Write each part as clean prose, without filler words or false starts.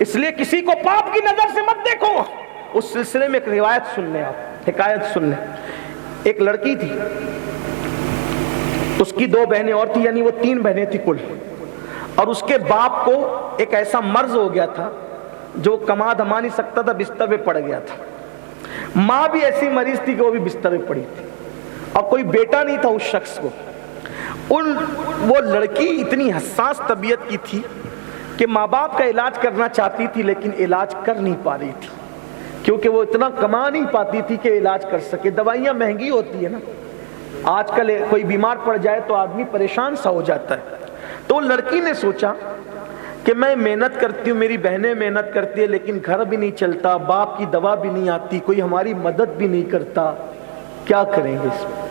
اس لیے کسی کو پاپ کی نظر سے مت دیکھو. اس سلسلے میں ایک روایت سن لیں آپ, حکایت سن لیں. ایک لڑکی تھی, اس کی 2 بہنیں اور تھی, یعنی وہ 3 بہنیں تھی کل, اور اس کے باپ کو ایک ایسا مرض ہو گیا تھا جو کما دھما نہیں سکتا تھا, بستر پہ پڑ گیا تھا. ماں بھی ایسی مریض تھی کہ وہ بھی بستر پہ پڑی تھی, اور کوئی بیٹا نہیں تھا اس شخص کو. وہ لڑکی اتنی حساس طبیعت کی تھی کہ ماں باپ کا علاج کرنا چاہتی تھی لیکن علاج کر نہیں پا رہی تھی, کیونکہ وہ اتنا کما نہیں پاتی تھی کہ علاج کر سکے. دوائیاں مہنگی ہوتی ہیں نا, آج کل کوئی بیمار پڑ جائے تو آدمی پریشان سا ہو جاتا ہے. تو وہ لڑکی نے سوچا کہ میں محنت کرتی ہوں, میری بہنیں محنت کرتی ہے, لیکن گھر بھی نہیں چلتا, باپ کی دوا بھی نہیں آتی, کوئی ہماری مدد بھی نہیں کرتا, کیا کریں گے اس میں.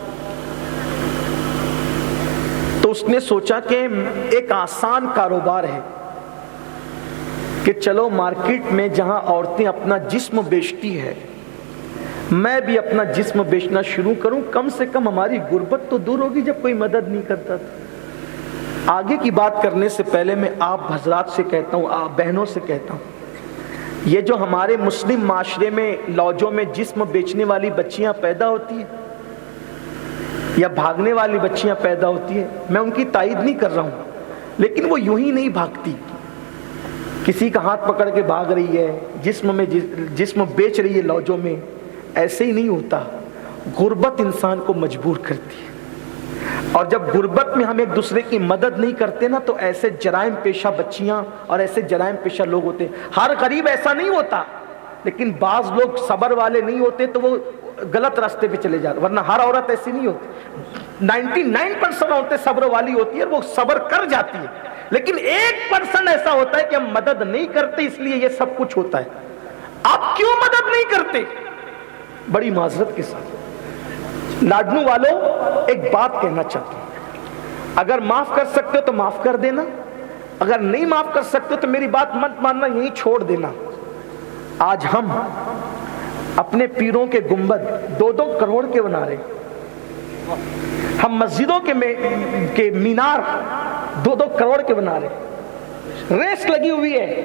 تو اس نے سوچا کہ ایک آسان کاروبار ہے کہ چلو مارکیٹ میں جہاں عورتیں اپنا جسم بیچتی ہے, میں بھی اپنا جسم بیچنا شروع کروں, کم سے کم ہماری غربت تو دور ہوگی جب کوئی مدد نہیں کرتا تھا. آگے کی بات کرنے سے پہلے میں آپ حضرات سے کہتا ہوں, آپ بہنوں سے کہتا ہوں, یہ جو ہمارے مسلم معاشرے میں لاجوں میں جسم بیچنے والی بچیاں پیدا ہوتی ہیں یا بھاگنے والی بچیاں پیدا ہوتی ہیں, میں ان کی تائید نہیں کر رہا ہوں, لیکن وہ یوں ہی نہیں بھاگتی. کسی کا ہاتھ پکڑ کے بھاگ رہی ہے, جسم بیچ رہی ہے لاجوں میں, ایسے ہی نہیں ہوتا. غربت انسان کو مجبور کرتی ہے, اور جب غربت میں ہم ایک دوسرے کی مدد نہیں کرتے نا تو ایسے جرائم پیشہ بچیاں اور ایسے جرائم پیشہ لوگ ہوتے ہیں. ہر غریب ایسا نہیں ہوتا, لیکن بعض لوگ صبر والے نہیں ہوتے تو وہ غلط راستے پہ چلے جاتے, ورنہ ہر عورت ایسی نہیں ہوتی. 99% عورتیں صبر والی ہوتی ہیں اور وہ صبر کر جاتی ہے, لیکن 1% ایسا ہوتا ہے کہ ہم مدد نہیں کرتے, اس لیے یہ سب کچھ ہوتا ہے. آپ کیوں مدد نہیں کرتے؟ بڑی معذرت کے ساتھ لاڈنو والوں ایک بات کہنا چاہتا ہوں, اگر معاف کر سکتے ہو تو معاف کر دینا, اگر نہیں معاف کر سکتے تو میری بات مت ماننا, یہیں چھوڑ دینا. آج ہم اپنے پیروں کے گنبد 2-2 کروڑ کے بنا رہے, ہم مسجدوں کے مینار 2-2 کروڑ کے بنا رہے. ریس لگی ہوئی ہے,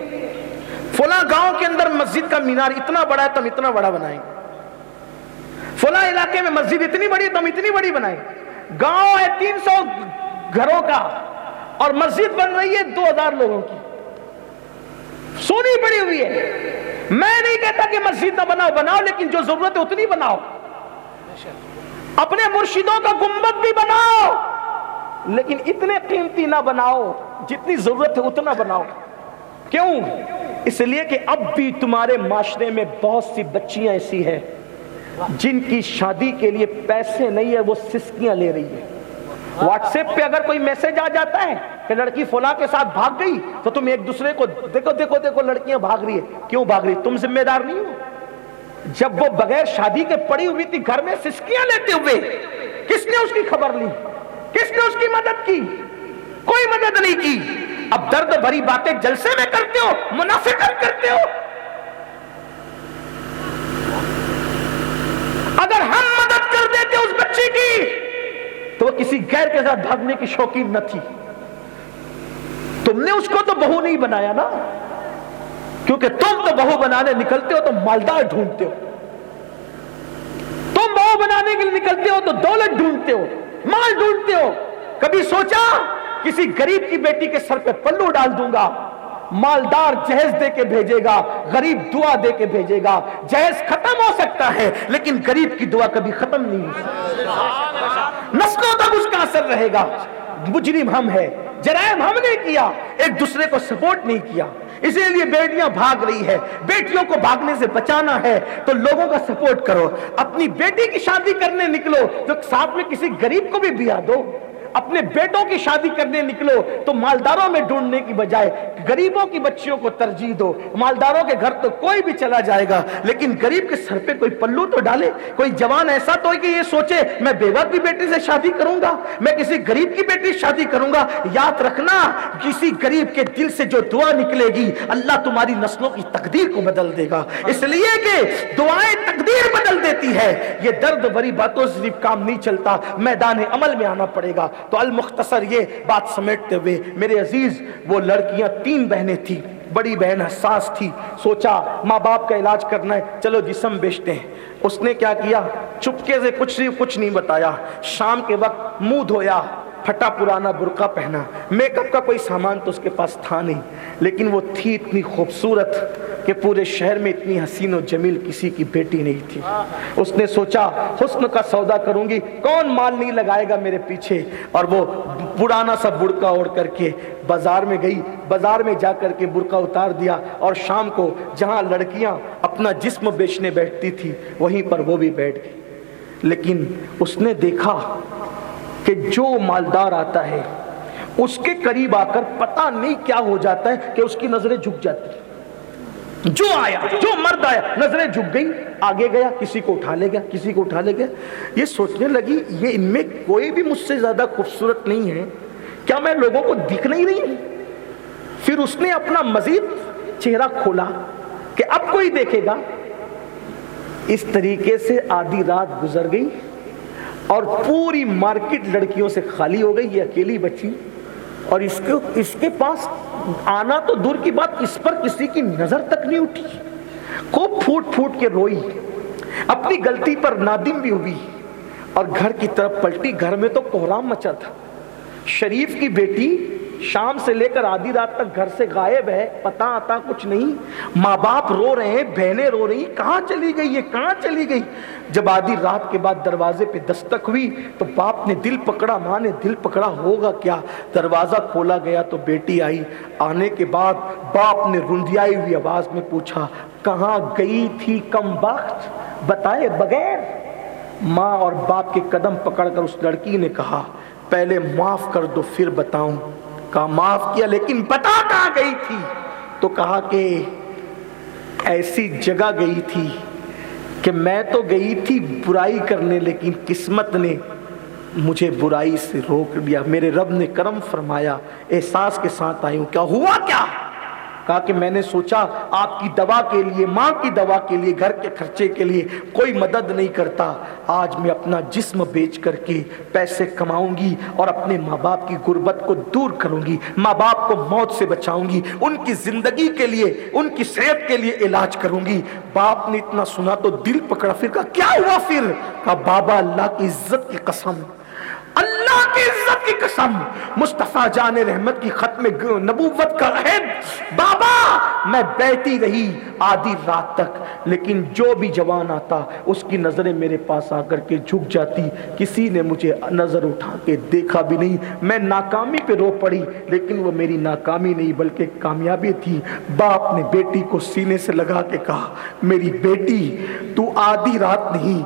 فلاں گاؤں کے اندر مسجد کا مینار اتنا بڑا ہے تو ہم اتنا بڑا بنائیں, فلاں علاقے میں مسجد اتنی بڑی ہے تو ہم اتنی بڑی بنائیں. گاؤں ہے 300 گھروں کا اور مسجد بن رہی ہے 2000 لوگوں کی, سونی پڑی ہوئی ہے. میں نہیں کہتا کہ مسجد نہ بناؤ, لیکن جو ضرورت ہے اتنی بناؤ. اپنے مرشدوں کا گنبد بھی بناؤ, لیکن اتنے قیمتی نہ بناؤ, جتنی ضرورت ہے اتنا بناؤ. کیوں؟ اس لیے کہ اب بھی تمہارے معاشرے میں بہت سی بچیاں ایسی ہیں جن کی شادی کے لیے پیسے نہیں ہے, وہ سسکیاں لے رہی ہے. واٹس ایپ پہ اگر کوئی میسج آ جاتا ہے کہ لڑکی فلاں کے ساتھ بھاگ گئی, تو تم ایک دوسرے کو دیکھو لڑکیاں بھاگ رہی ہے, کیوں بھاگ رہی؟ تم ذمہ دار نہیں ہو. جب وہ بغیر شادی کے پڑی ہوئی تھی گھر میں سسکیاں لیتے ہوئے, کس نے اس کی خبر لی؟ کس نے اس کی مدد کی؟ کوئی مدد نہیں کی. اب درد بھری باتیں جلسے میں کرتے ہو, منافقت کرتے ہو. اگر ہم مدد کر دیتے اس بچی کی تو وہ کسی غیر کے ساتھ بھاگنے کی شوقین نہ تھی. تم نے اس کو تو بہو نہیں بنایا نا, کیونکہ تم تو بہو بنانے نکلتے ہو تو مالدار ڈھونڈتے ہو. تم بہو بنانے کے لیے نکلتے ہو تو دولت ڈھونڈتے ہو, مال ڈھونڈتے ہو. کبھی سوچا کسی غریب کی بیٹی کے سر پہ پلو ڈال دوں گا, مالدار جہیز دے کے بھیجے گا, غریب دعا دے کے بھیجے گا. جہیز ختم ہو سکتا ہے لیکن غریب کی دعا کبھی ختم نہیں ہو سکتی, نسلوں تک اس کا اثر رہے گا. مجرم ہم ہیں, جرائم ہم نے کیا, ایک دوسرے کو سپورٹ نہیں کیا. اسی لیے بیٹیاں بھاگ رہی ہے. بیٹیوں کو بھاگنے سے بچانا ہے تو لوگوں کا سپورٹ کرو. اپنی بیٹی کی شادی کرنے نکلو تو ساتھ میں کسی غریب کو بھی بیاہ دو. اپنے بیٹوں کی شادی کرنے نکلو تو مالداروں میں ڈھونڈنے کی بجائے غریبوں کی بچیوں کو ترجیح دو. مالداروں کے گھر تو کوئی بھی چلا جائے گا, لیکن غریب کے سر پہ کوئی پلو تو ڈالے. کوئی جوان ایسا تو ہے کہ یہ سوچے میں بیوہ کی بیٹی سے شادی کروں گا, میں کسی غریب کی بیٹی سے شادی کروں گا. یاد رکھنا, کسی غریب کے دل سے جو دعا نکلے گی اللہ تمہاری نسلوں کی تقدیر کو بدل دے گا. اس لیے کہ دعائیں تقدیر بدل دیتی ہے. یہ درد بھری باتوں سے صرف کام نہیں چلتا, میدان عمل میں آنا پڑے گا. تو المختصر یہ بات سمیٹتے ہوئے میرے عزیز, وہ لڑکیاں 3 بہنیں تھیں. بڑی بہن حساس تھی، سوچا ماں باپ کا علاج کرنا ہے، چلو جسم بیچتے ہیں۔ اس نے کیا کیا، چپکے سے کچھ نہیں بتایا، شام کے وقت منہ دھویا، پھٹا پرانا برقع پہنا، میک اپ کا کوئی سامان تو اس کے پاس تھا نہیں، لیکن وہ تھی اتنی خوبصورت کہ پورے شہر میں اتنی حسین و جمیل کسی کی بیٹی نہیں تھی۔ اس نے سوچا حسن کا سودا کروں گی، کون مال نہیں لگائے گا میرے پیچھے، اور وہ پرانا سا برقع اوڑھ کر کے بازار میں گئی، بازار میں جا کر کے برقع اتار دیا، اور شام کو جہاں لڑکیاں اپنا جسم بیچنے بیٹھتی تھی وہیں پر وہ بھی بیٹھ گئی۔ لیکن اس نے دیکھا کہ جو مالدار آتا ہے اس کے قریب آ کر پتہ نہیں کیا ہو جاتا ہے کہ اس کی نظریں جھک جاتی ہیں۔ جو آیا، جو مرد آیا، نظریں جھک گئی، آگے گیا، کسی کو اٹھا لے گیا، کسی کو اٹھا لے گیا۔ یہ سوچنے لگی یہ ان میں کوئی بھی مجھ سے زیادہ خوبصورت نہیں ہے، کیا میں لوگوں کو دکھ نہیں رہی ہوں؟ پھر اس نے اپنا مزید چہرہ کھولا کہ اب کوئی دیکھے گا۔ اس طریقے سے آدھی رات گزر گئی اور پوری مارکیٹ لڑکیوں سے خالی ہو گئی، یہ اکیلی بچی، اور اس کے پاس آنا تو دور کی بات، اس پر کسی کی نظر تک نہیں اٹھی۔ خوب پھوٹ پھوٹ کے روئی، اپنی غلطی پر نادم بھی ہوئی، اور گھر کی طرف پلٹی۔ گھر میں تو کوہرام مچا تھا، شریف کی بیٹی شام سے لے کر آدھی رات تک گھر سے غائب ہے، پتہ آتا کچھ نہیں، ماں باپ رو رہے ہیں، بہنیں رو رہی، کہاں چلی گئی ہے، کہاں چلی گئی؟ جب آدھی رات کے بعد دروازے پہ دستک ہوئی تو باپ نے دل پکڑا، ماں نے دل پکڑا، ہوگا کیا؟ دروازہ کھولا گیا تو بیٹی آئی۔ آنے کے بعد باپ نے رندیائی ہوئی آواز میں پوچھا، کہاں گئی تھی کم بخت بتائے بغیر؟ ماں اور باپ کے قدم پکڑ کر اس لڑکی نے کہا، پہلے معاف کر دو پھر بتاؤں۔ کہا معاف کیا، لیکن بتا کہاں گئی تھی؟ تو کہا کہ ایسی جگہ گئی تھی کہ میں تو گئی تھی برائی کرنے، لیکن قسمت نے مجھے برائی سے روک دیا، میرے رب نے کرم فرمایا، احساس کے ساتھ آئی ہوں۔ کیا ہوا کیا؟ کہا کہ میں نے سوچا آپ کی دوا کے لیے، ماں کی دوا کے لیے، گھر کے خرچے کے لیے کوئی مدد نہیں کرتا، آج میں اپنا جسم بیچ کر کے پیسے کماؤں گی اور اپنے ماں باپ کی غربت کو دور کروں گی، ماں باپ کو موت سے بچاؤں گی، ان کی زندگی کے لیے، ان کی صحت کے لیے علاج کروں گی۔ باپ نے اتنا سنا تو دل پکڑا، پھر کہا کیا ہوا پھر؟ کہا بابا اللہ کی عزت کی قسم، اللہ کی عزت کی قسم، مصطفیٰ جان رحمت کی ختم نبوت کا عہد، بابا میں بیٹھی رہی آدھی رات تک، لیکن جو بھی جوان آتا اس کی نظریں میرے پاس آ کر کے جھک جاتی، کسی نے مجھے نظر اٹھا کے دیکھا بھی نہیں، میں ناکامی پہ رو پڑی، لیکن وہ میری ناکامی نہیں بلکہ کامیابی تھی۔ باپ نے بیٹی کو سینے سے لگا کے کہا، میری بیٹی تو آدھی رات نہیں،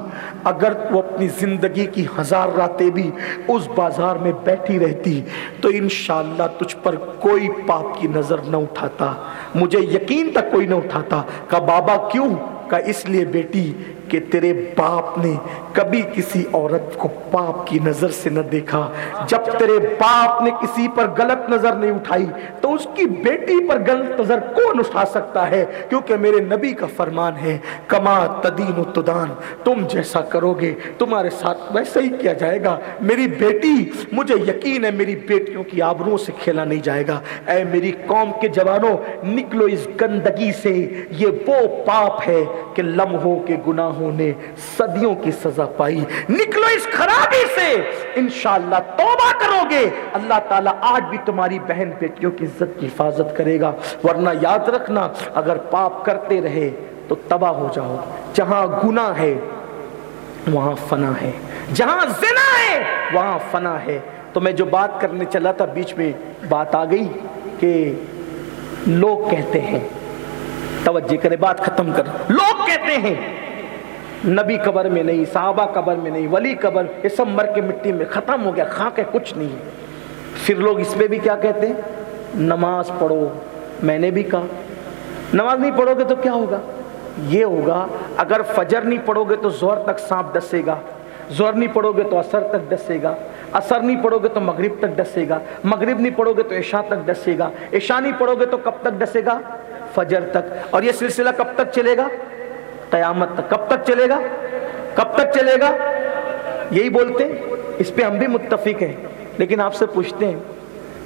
اگر وہ اپنی زندگی کی 1000 راتیں بھی اس بازار میں بیٹھی رہتی تو انشاءاللہ تجھ پر کوئی پاپ کی نظر نہ اٹھاتا، مجھے یقین تک کوئی نہ اٹھاتا۔ کہا بابا کیوں؟ کہا اس لیے بیٹی کہ تیرے باپ نے کبھی کسی عورت کو پاپ کی نظر سے نہ دیکھا، جب تیرے باپ نے کسی پر غلط نظر نہیں اٹھائی تو اس کی بیٹی پر غلط نظر کون اٹھا سکتا ہے؟ کیونکہ میرے نبی کا فرمان ہے، کما تدین تدان، تم جیسا کرو گے تمہارے ساتھ ویسا ہی کیا جائے گا۔ میری بیٹی، مجھے یقین ہے میری بیٹیوں کی آبروؤں سے کھیلا نہیں جائے گا۔ اے میری قوم کے جوانوں، نکلو اس گندگی سے، یہ وہ پاپ ہے کہ لمحوں کے گناہوں نے صدیوں کی سزا پائی، نکلو اس خرابی سے، انشاءاللہ توبہ کرو گے، اللہ تعالیٰ آج بھی تمہاری بہن بیٹیوں کی عزت کی حفاظت کرے گا، ورنہ یاد رکھنا اگر پاپ کرتے رہے تو تباہ ہو جاؤ۔ جہاں گناہ ہے وہاں فنا ہے، جہاں زنا ہے وہاں فنا ہے۔ تو میں جو بات کرنے چلا تھا بیچ میں بات آ گئی کہ لوگ کہتے ہیں، توجہ کرے بات ختم کر، لوگ کہتے ہیں نبی قبر میں نہیں، صحابہ قبر میں نہیں، ولی قبر، یہ سب مر کے مٹی میں ختم ہو گیا، خاک ہے، کچھ نہیں۔ پھر لوگ اس پہ بھی کیا کہتے ہیں، نماز پڑھو۔ میں نے بھی کہا نماز نہیں پڑھو گے تو کیا ہوگا؟ یہ ہوگا اگر فجر نہیں پڑھو گے تو ظہر تک سانپ ڈسے گا، ظہر نہیں پڑھو گے تو عصر تک ڈسے گا، عصر نہیں پڑھو گے تو مغرب تک ڈسے گا، مغرب نہیں پڑھو گے تو عشاء تک ڈسے گا، عشاء نہیں پڑھو گے تو کب تک ڈسے گا؟ فجر تک۔ اور یہ سلسلہ کب تک چلے گا؟ قیامت تک۔ کب تک چلے گا؟ کب تک چلے گا؟ یہی بولتے ہیں، اس پہ ہم بھی متفق ہیں، لیکن آپ سے پوچھتے ہیں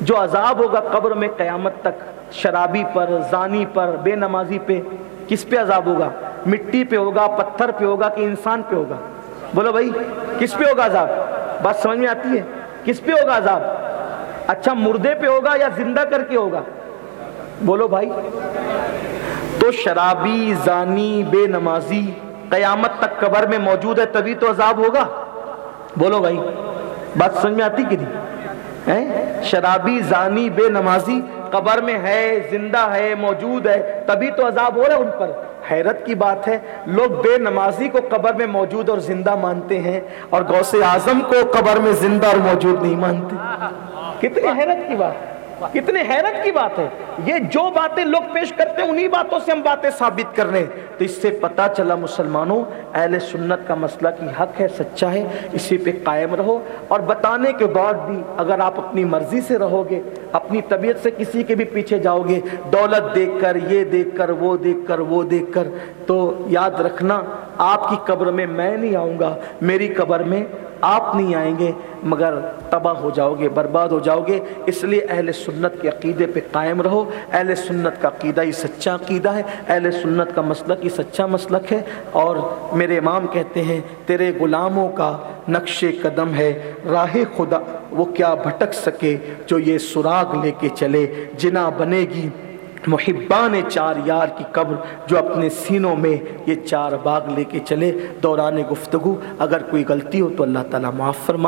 جو عذاب ہوگا قبر میں قیامت تک شرابی پر، زانی پر، بے نمازی پہ کس پہ عذاب ہوگا؟ مٹی پہ ہوگا، پتھر پہ ہوگا کہ انسان پہ ہوگا؟ بولو بھائی کس پہ ہوگا عذاب؟ بات سمجھ میں آتی ہے؟ کس پہ ہوگا عذاب؟ اچھا مردے پہ ہوگا یا زندہ کر کے ہوگا؟ بولو بھائی۔ تو شرابی، زانی، بے نمازی قیامت تک قبر میں موجود ہے تبھی تو عذاب ہوگا؟ بولو بھائی بات سمجھ میں آتی کہ نہیں؟ شرابی، زانی، بے نمازی قبر میں ہے، زندہ ہے، موجود ہے، تبھی تو عذاب ہو رہا ہے ان پر۔ حیرت کی بات ہے لوگ بے نمازی کو قبر میں موجود اور زندہ مانتے ہیں اور غوث اعظم کو قبر میں زندہ اور موجود نہیں مانتے۔ کتنی حیرت کی بات، کتنے حیرت کی بات ہے۔ یہ جو باتیں لوگ پیش کرتے ہیں انہی باتوں سے ہم باتیں ثابت کر رہے ہیں۔ تو اس سے پتہ چلا مسلمانوں اہل سنت کا مسئلہ کی حق ہے، سچا ہے، اسی پہ قائم رہو۔ اور بتانے کے بعد بھی اگر آپ اپنی مرضی سے رہو گے، اپنی طبیعت سے کسی کے بھی پیچھے جاؤ گے، دولت دیکھ کر، یہ دیکھ کر، وہ دیکھ کر، وہ دیکھ کر، تو یاد رکھنا آپ کی قبر میں میں نہیں آؤں گا، میری قبر میں آپ نہیں آئیں گے، مگر تباہ ہو جاؤ گے، برباد ہو جاؤ گے۔ اس لیے اہل سنت کے عقیدے پہ قائم رہو۔ اہل سنت کا عقیدہ ہی سچا عقیدہ ہے، اہل سنت کا مسلک ہی سچا مسلک ہے۔ اور میرے امام کہتے ہیں تیرے غلاموں کا نقش قدم ہے راہ خدا، وہ کیا بھٹک سکے جو یہ سراغ لے کے چلے، جنا بنے گی محبان چار یار کی قبر جو اپنے سینوں میں یہ چار باغ لے کے چلے۔ دوران گفتگو اگر کوئی غلطی ہو تو اللہ تعالیٰ معاف فرمائے۔